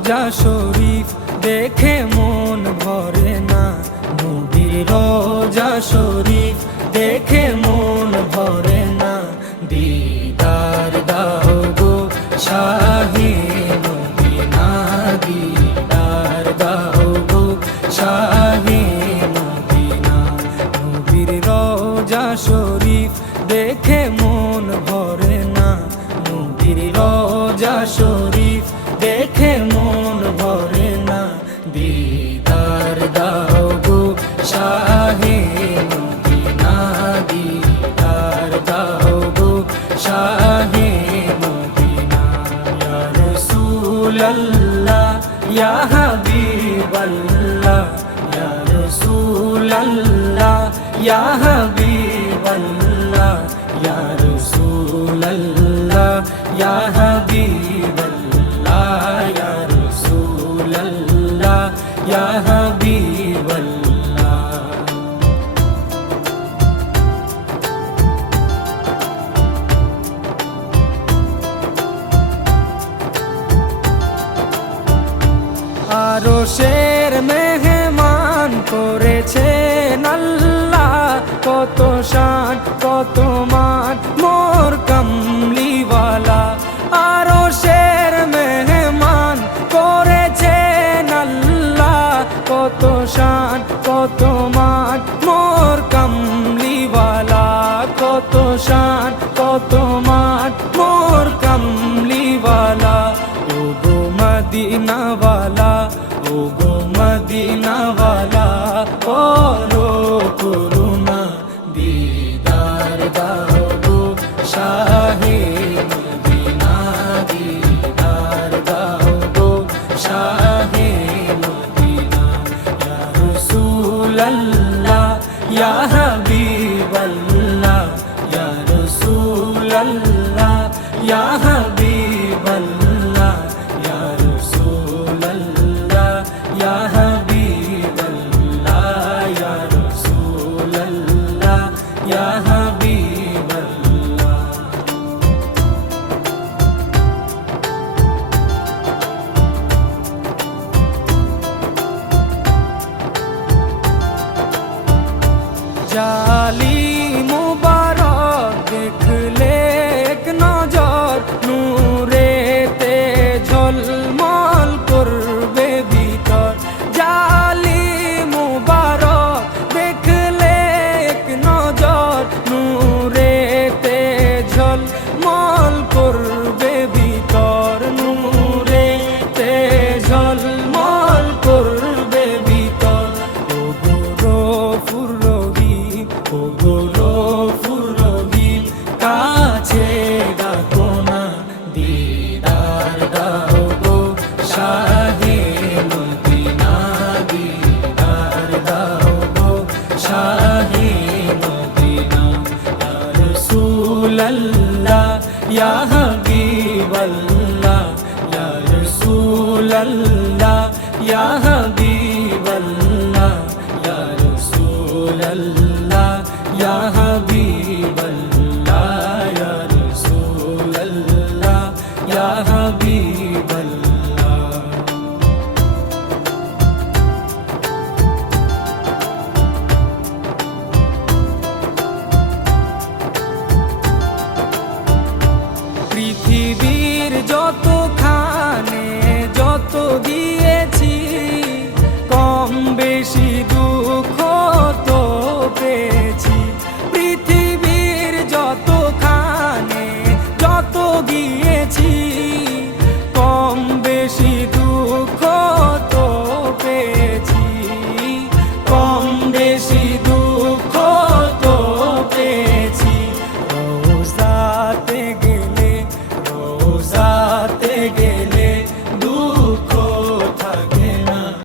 রোজা শরীফ দেখে মন ভরে না, নবীর রোজা শরীফ দেখে মন ভরে না। দিদার দাও গো শাহে মদিনা, দিদার দাও গো শাহে মদিনা। নবীর রোজা শরীফ দেখে মন ভরে না, নবীর রোজা শরীফ দেখে মন ভরে না। দিদার দাও গো শাহে মদিনা, দিদার দাও গো শাহে মদিনা। ইয়া রাসূলাল্লাহ ইয়া হাবিবাল্লাহ, ইয়া রাসূলাল্লাহ ইয়া হাবিবাল্লাহ, ইয়া রাসূলাল্লাহ ইয়া হাবিবাল্লাহ, ইয়া রাসূলাল্লাহ ইয়া হাবিবাল্লাহ। আরশের মেহমান করেছেন আল্লাহ, কত শান কত মান মোর কামলিওয়ালা। আরশের মেহমান করেছেন আল্লাহ, কত শান কত মান মোর কামলিওয়ালা, কত শান কত মান মোর কামলিওয়ালা। ও গো মদিনাওয়ালা, ও গো মদিনাওয়ালা, করো করুণা, দিদার দাও গো শাহে মদিনা, দিদার দাও গো শাহে মদিনা। ইয়া রাসূলাল্লাহ ইয়া হাবিবাল্লাহ, ইয়া রাসূলাল্লাহ ইয়া হাবিবাল্লাহ, ইয়া রাসূলাল্লাহ ইয়া হাবিবাল্লাহ, ইয়া রাসূলাল্লাহ ইয়া হাবিবাল্লাহ। জালি মুবারক দেখলে এক নজর, নূরেতে ঝলমল করবে ভিতর। জালি মুবারক দেখলে এক নজর, নূরেতে ঝলমল করবে ভিতর, নূরেতে ঝলমল করবে ভিতর। ও গো গফুর রহিম, ও গো গফুর রহিম, কাছে ডাকো না, দিদার দাও গো শাহে মদিনা, দিদার দাও গো শাহে মদিনা। ইয়া রাসূলাল্লাহ ইয়া হাবিবাল্লাহ, ইয়া রাসূলাল্লাহ ইয়া হাবিবাল্লাহ, ইয়া রাসূলাল্লাহ ইয়া হাবিবাল্লাহ, ইয়া রাসূলাল্লাহ ইয়া হাবিবাল্লাহ।